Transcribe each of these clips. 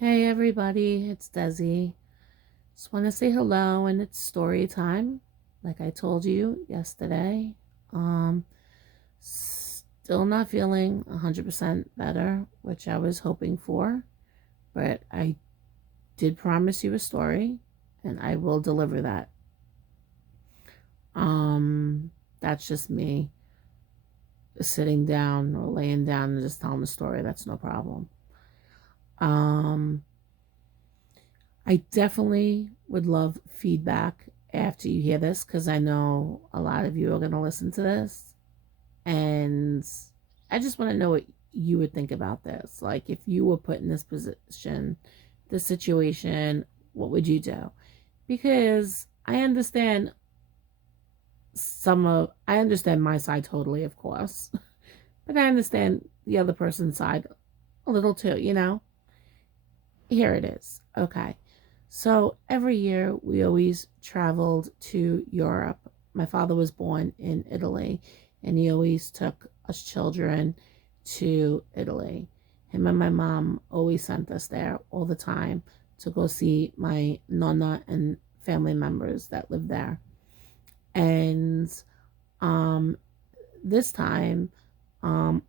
Hey everybody, it's Desi. Just want to say hello and it's story time. Like I told you yesterday. Um Still not feeling 100% better, which I was hoping for, but I did promise you a story and I will deliver that. Um that's just me sitting down or laying down and just telling the story. That's no problem. Um I definitely would love feedback after you hear this because I know a lot of you are going to listen to this. And I just want to know what you would think about this. Like, if you were put in this position, this situation, what would you do? Because I understand my side totally, of course, but I understand the other person's side a little too. Here it is. Okay. So every year we always traveled to Europe. My father was born in Italy and he always took us children to Italy. Him and my mom always sent us there all the time to go see my nonna and family members that live there. And um, this time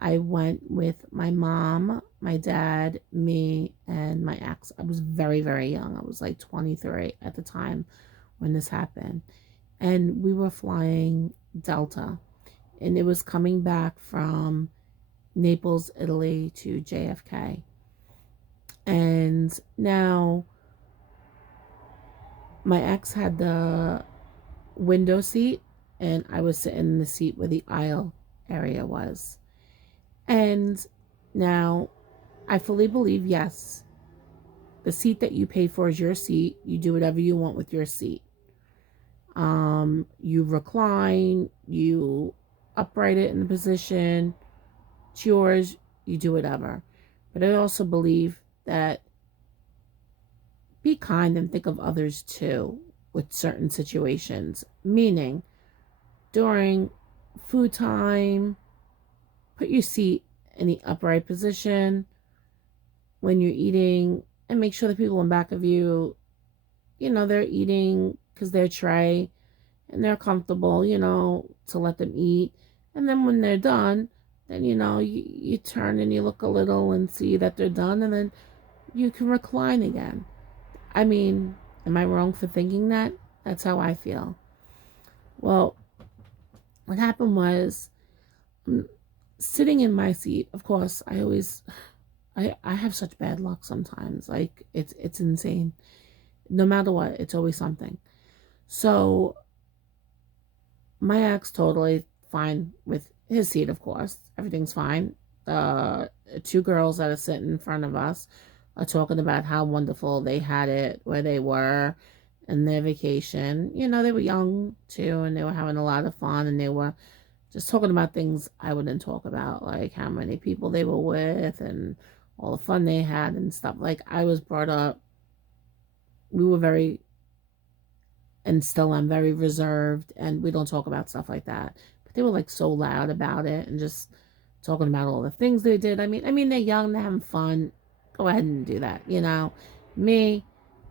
I went with my mom, my dad, me, and my ex. I was very, very young. I was like 23 at the time when this happened. And we were flying Delta. And it was coming back from Naples, Italy to JFK. And now my ex had the window seat, and I was sitting in the seat where the aisle area was. And now I fully believe, yes, the seat that you pay for is your seat. You do whatever you want with your seat. You recline, you upright it in the position. It's yours. You do whatever. But I also believe that be kind and think of others too with certain situations. Meaning, during food time, put your seat in the upright position when you're eating, and make sure the people in back of you, they're eating because they're tray and they're comfortable, to let them eat. And then when they're done, then, you turn and you look a little and see that they're done, and then you can recline again. I mean, am I wrong for thinking that? That's how I feel. Well, what happened was, sitting in my seat, of course, I have such bad luck sometimes. Like, it's insane. No matter what, it's always something. So my ex totally fine with his seat, of course. Everything's fine. Uh, Two girls that are sitting in front of us are talking about how wonderful they had it where they were in their vacation. They were young too, and they were having a lot of fun, and they were just talking about things I wouldn't talk about, like how many people they were with and all the fun they had and stuff. Like, I was brought up, we were very, and still I'm very reserved, and we don't talk about stuff like that. But they were like so loud about it and just talking about all the things they did. I mean, they're young, they're having fun. Go ahead and do that. Me,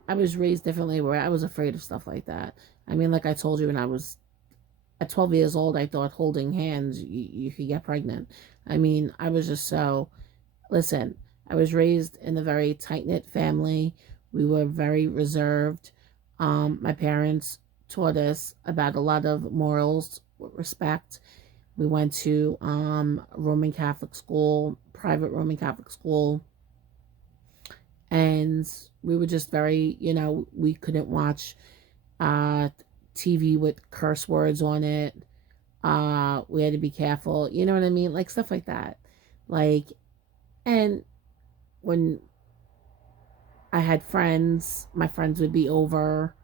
I was raised differently where I was afraid of stuff like that. I mean, like I told you, when I was at 12 years old, I thought holding hands, you could get pregnant. I mean, I was just so, listen, I was raised in a very tight knit family. We were very reserved. My parents taught us about a lot of morals, respect. We went to Roman Catholic school, private Roman Catholic school, and we were just very, we couldn't watch uh, TV with curse words on it. We had to be careful, you know what I mean? Like, stuff like that. Like, and when I had friends, my friends would be over,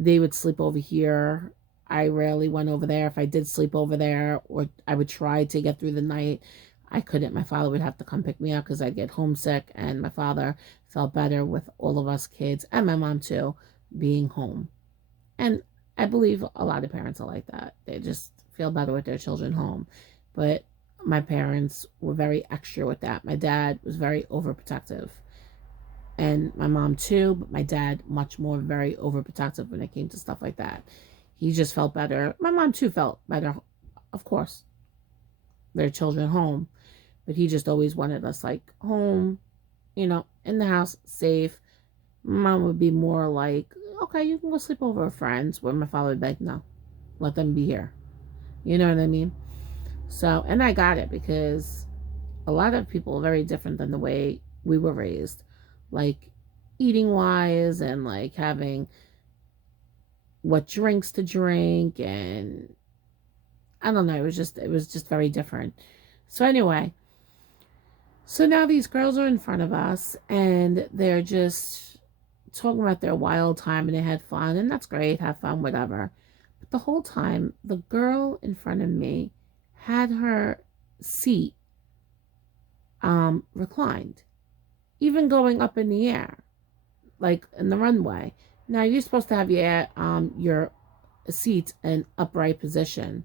they would sleep over here. I rarely went over there. If I did sleep over there, or I would try to get through the night, I couldn't. My father would have to come pick me up because I'd get homesick, and my father felt better with all of us kids, and my mom too, being home. And I believe a lot of parents are like that. They just feel better with their children home. But my parents were very extra with that. My dad was very overprotective. And my mom too, but my dad much more very overprotective when it came to stuff like that. He just felt better. My mom too felt better, of course, their children home, but he just always wanted us like home, in the house, safe. My mom would be more like, okay, you can go sleep over with friends, where my father would be like, no, let them be here. You know what I mean? So, and I got it, because a lot of people are very different than the way we were raised, like eating wise, and like having what drinks to drink, and I don't know, it was just very different. So anyway, so now these girls are in front of us, and they're just talking about their wild time, and they had fun, and that's great, have fun, whatever. But the whole time, the girl in front of me had her seat reclined, even going up in the air, like in the runway. Now you're supposed to have your seat in upright position,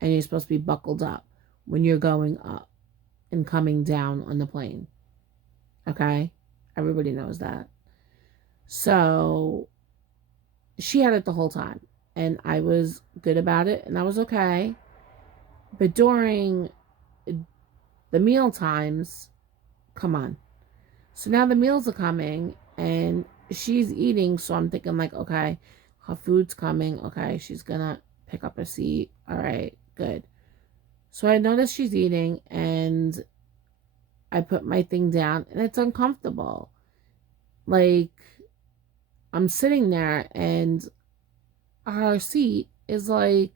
and you're supposed to be buckled up when you're going up and coming down on the plane. Okay? Everybody knows that. So she had it the whole time, and I was good about it, and I was okay. But during the meal times, come on. So now the meals are coming, and she's eating, so I'm thinking like, okay, her food's coming. Okay, she's gonna pick up her seat. All right, good. So I notice she's eating, and I put my thing down, and it's uncomfortable. Like, I'm sitting there, and her seat is like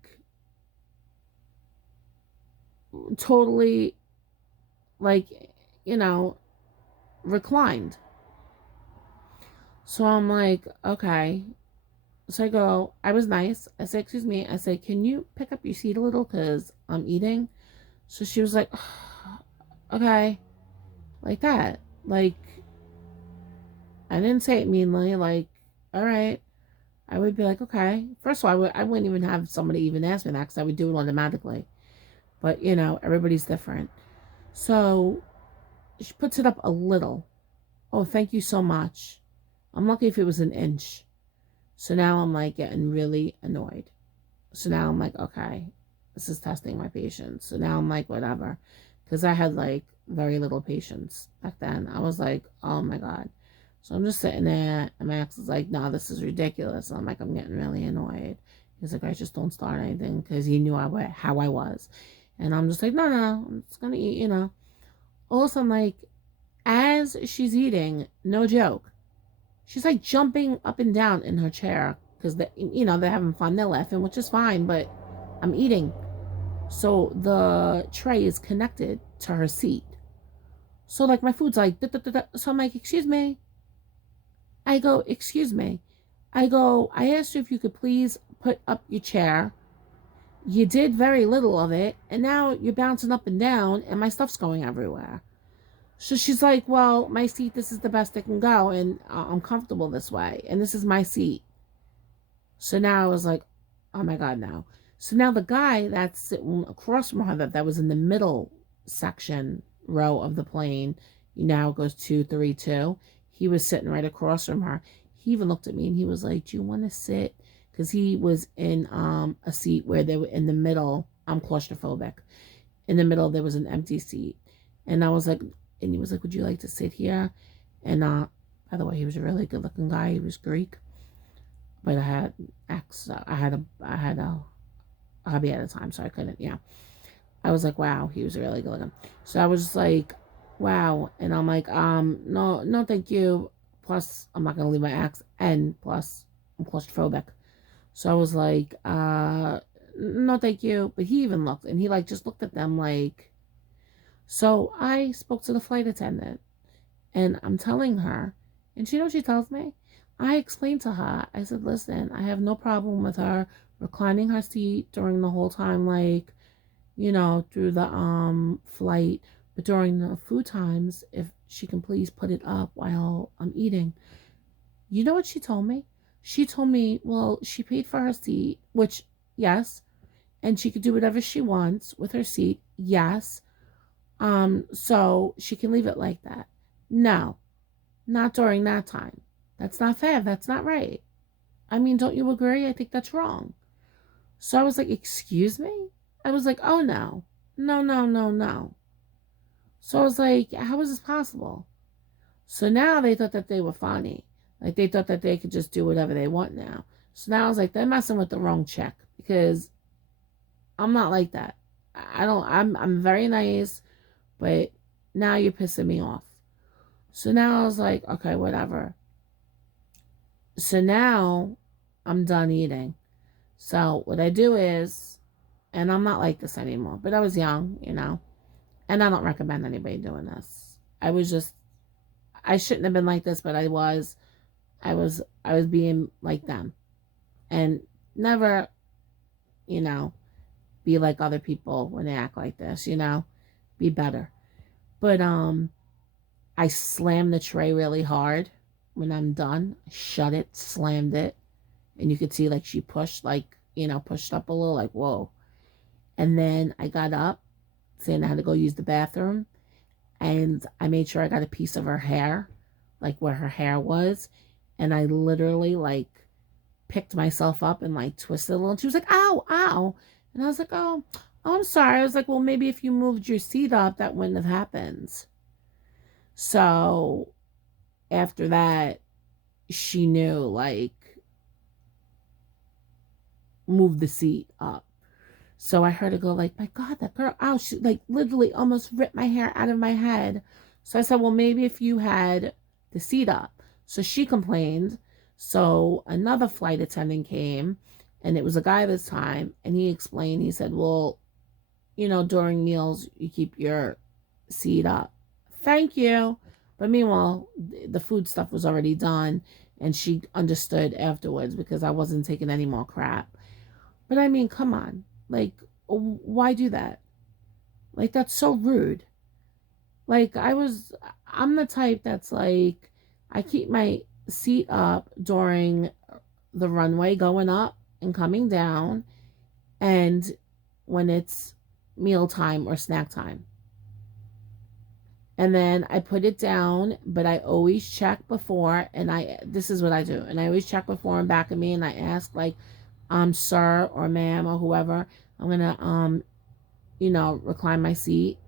totally, like, you know, reclined. So I'm like, okay. So I was nice. I said, excuse me. I said, can you pick up your seat a little, because I'm eating? So she was like, okay. Like that. Like, I didn't say it meanly. Like, all right. I would be like, okay. First of all, I wouldn't even have somebody even ask me that, because I would do it automatically. But, everybody's different. So she puts it up a little. Oh, thank you so much. I'm lucky if it was an inch. So now I'm like getting really annoyed. So now I'm like, okay, this is testing my patience. So now I'm like, whatever. Because I had like very little patience back then. I was like, oh my God. So I'm just sitting there, and Max is like, no, this is ridiculous. And I'm like, I'm getting really annoyed. He's like, I just don't start anything, because he knew how I was. And I'm just like, no, I'm just going to eat. All of a sudden, like, as she's eating, no joke, she's like jumping up and down in her chair, because they're having fun, they're laughing, which is fine, but I'm eating. So the tray is connected to her seat. So like my food's like, da, da, da, da. So I'm like, excuse me. I go, excuse me. I asked you if you could please put up your chair. You did very little of it, and now you're bouncing up and down, and my stuff's going everywhere. So she's like, well, my seat, this is the best it can go, and I'm comfortable this way, and this is my seat. So now I was like, oh my God, no. So now the guy that's sitting across from her, that was in the middle section row of the plane, now it goes 2, 3, 2. He was sitting right across from her. He even looked at me, and he was like, do you want to sit? Because he was in a seat where they were in the middle. I'm claustrophobic. In the middle, there was an empty seat. And I was like, and he was like, would you like to sit here? And by the way, he was a really good looking guy. He was Greek. But I had a hubby at the time, so I couldn't, I was like, wow, he was really good looking. So I was just like, wow. And I'm like, no, thank you. Plus, I'm not gonna leave my ex, and plus I'm claustrophobic. So I was like, no, thank you. But he even looked, and he like just looked at them like. So I spoke to the flight attendant, and I'm telling her, and she knows, she tells me. I explained to her, I said, listen, I have no problem with her reclining her seat during the whole time, like, through the flight, but during the food times, if she can please put it up while I'm eating. You know what she told me? She told me, well, she paid for her seat, which, yes, and she could do whatever she wants with her seat, yes. So she can leave it like that. No, Not during that time. That's not fair. That's not right. I mean, don't you agree? I think that's wrong. So I was like, excuse me? I was like, oh no. No, no, no, no. So I was like, how is this possible? So now they thought that they were funny. Like they thought that they could just do whatever they want now. So now I was like, they're messing with the wrong chick because I'm not like that. I don't I'm very nice, but now you're pissing me off. So now I was like, okay, whatever. So now I'm done eating. So what I do is, and I'm not like this anymore, but I was young, and I don't recommend anybody doing this. I shouldn't have been like this, but I was being like them. And never, you know, be like other people when they act like this. Be better. But I slammed the tray really hard when I'm done. Shut it, slammed it, and you could see like she pushed pushed up a little, like whoa. And then I got up saying I had to go use the bathroom, and I made sure I got a piece of her hair, like where her hair was, and I literally like picked myself up and like twisted a little. And she was like, ow, ow. And I was like, oh, I'm sorry. I was like, well, maybe if you moved your seat up, that wouldn't have happened. So after that, she knew, like, move the seat up. So I heard her go like, my God, that girl, ow, she like literally almost ripped my hair out of my head. So I said, well, maybe if you had the seat up. So she complained. So another flight attendant came, and it was a guy this time, and he explained, he said, well, during meals, you keep your seat up. Thank you. But meanwhile, the food stuff was already done, and she understood afterwards because I wasn't taking any more crap. But I mean, come on. Like, why do that? Like, that's so rude. Like, I'm the type that's like, I keep my seat up during the runway going up and coming down, and when it's mealtime or snack time. And then I put it down, but I always check before, and this is what I do. And I always check before and back of me, and I ask, like, sir or ma'am or whoever, I'm going to, recline my seat.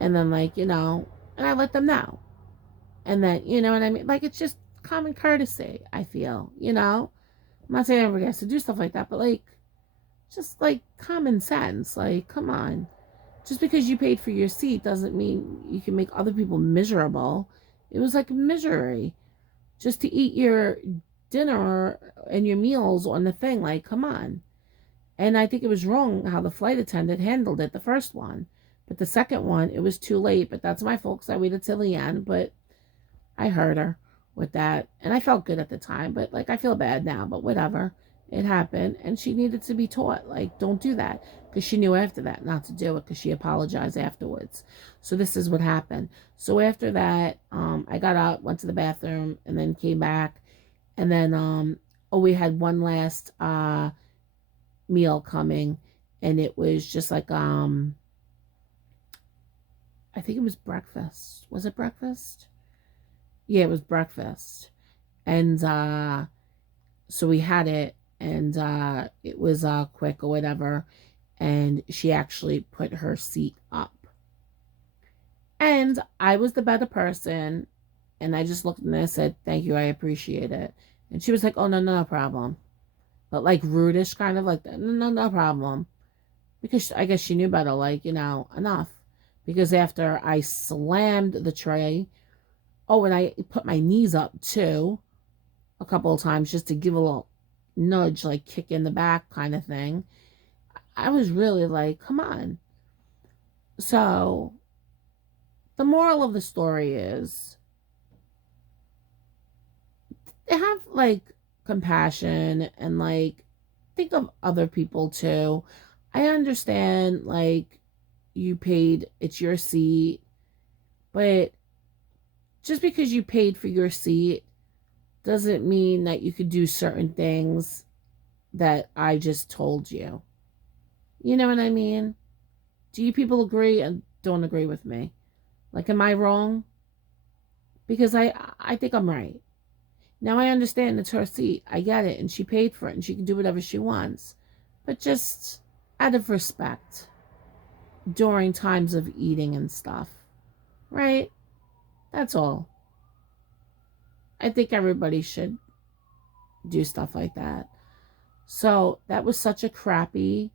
And then, like, and I let them know. And then, you know what I mean? Like, it's just common courtesy, I feel. I'm not saying everybody has to do stuff like that, but, like, just, like, common sense. Like, come on. Just because you paid for your seat doesn't mean you can make other people miserable. It was like misery. Just to eat your dinner and your meals on the thing. Like, come on. And I think it was wrong how the flight attendant handled it, the first one. But the second one, it was too late. But that's my fault because I waited till the end. But I heard her with that. And I felt good at the time. But, like, I feel bad now. But whatever. It happened. And she needed to be taught. Like, don't do that. Because she knew after that not to do it. Because she apologized afterwards. So this is what happened. So after that, I got out, went to the bathroom, and then came back. And then, we had one last meal coming, and it was just like I think it was breakfast. Was it breakfast? Yeah, it was breakfast. And so we had it, and it was quick or whatever, and she actually put her seat up, and I was the better person, and I just looked and I said, thank you, I appreciate it. And she was like, oh, no, no problem. But like rudish, kind of like, no problem. Because I guess she knew better, like, enough. Because after I slammed the tray, oh, and I put my knees up too, a couple of times just to give a little nudge, like kick in the back kind of thing. I was really like, come on. So the moral of the story is, have like compassion and like think of other people too. I understand, like, you paid, it's your seat, but just because you paid for your seat doesn't mean that you could do certain things that I just told you. You know what I mean? Do you people agree and don't agree with me? Like, am I wrong? because I think I'm right. Now I understand it's her seat. I get it. And she paid for it and she can do whatever she wants. But just out of respect during times of eating and stuff. Right? That's all. I think everybody should do stuff like that. So that was such a crappy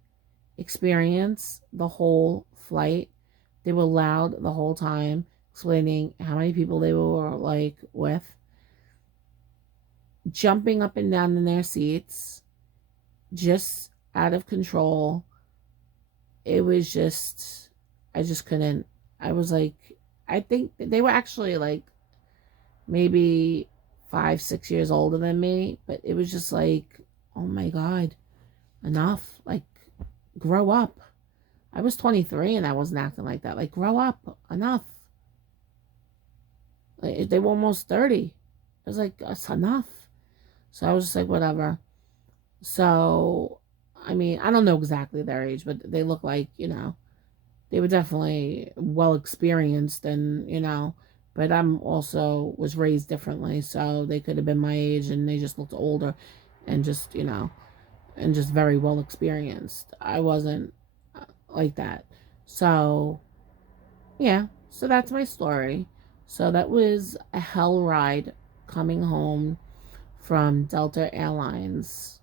experience, the whole flight. They were loud the whole time, explaining how many people they were like with, jumping up and down in their seats, just out of control. It was just, I just couldn't. I was like, I think they were actually like maybe 5, 6 years older than me, but it was just like, oh my God, enough. Like, grow up. I was 23 and I wasn't acting like that. Like, grow up. Enough. Like, they were almost 30. I was like, that's enough. So I was just like, whatever. So, I mean, I don't know exactly their age, but they look like, they were definitely well experienced and, but I'm also was raised differently. So they could have been my age and they just looked older and just, and just very well experienced. I wasn't like that. So, yeah, so that's my story. So that was a hell ride coming home from Delta Airlines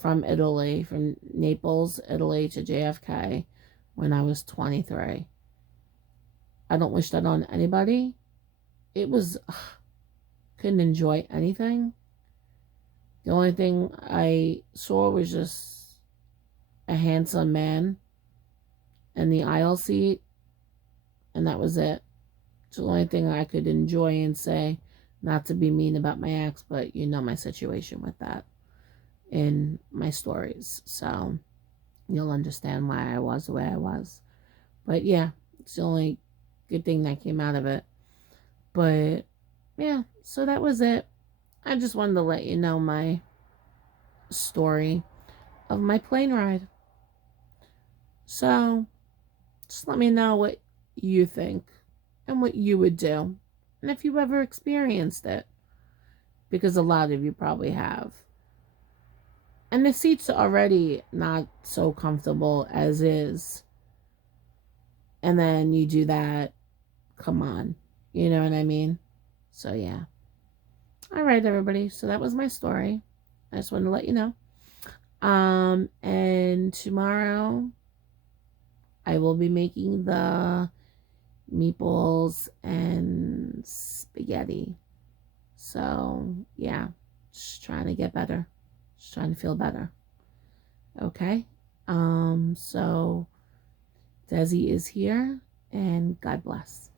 from Italy, from Naples, Italy to JFK when I was 23. I don't wish that on anybody. It was, couldn't enjoy anything. The only thing I saw was just a handsome man in the aisle seat, and that was it. It's the only thing I could enjoy and say, not to be mean about my ex, but you know my situation with that in my stories. So you'll understand why I was the way I was. But yeah, it's the only good thing that came out of it. But yeah, so that was it. I just wanted to let you know my story of my plane ride. So just let me know what you think and what you would do. And if you ever experienced it, because a lot of you probably have. And the seats are already not so comfortable as is. And then you do that, come on. You know what I mean? So yeah. All right, everybody. So that was my story. I just wanted to let you know. And tomorrow I will be making the meatballs and spaghetti. So yeah, just trying to get better. Just trying to feel better. Okay. So Desi is here, and God bless.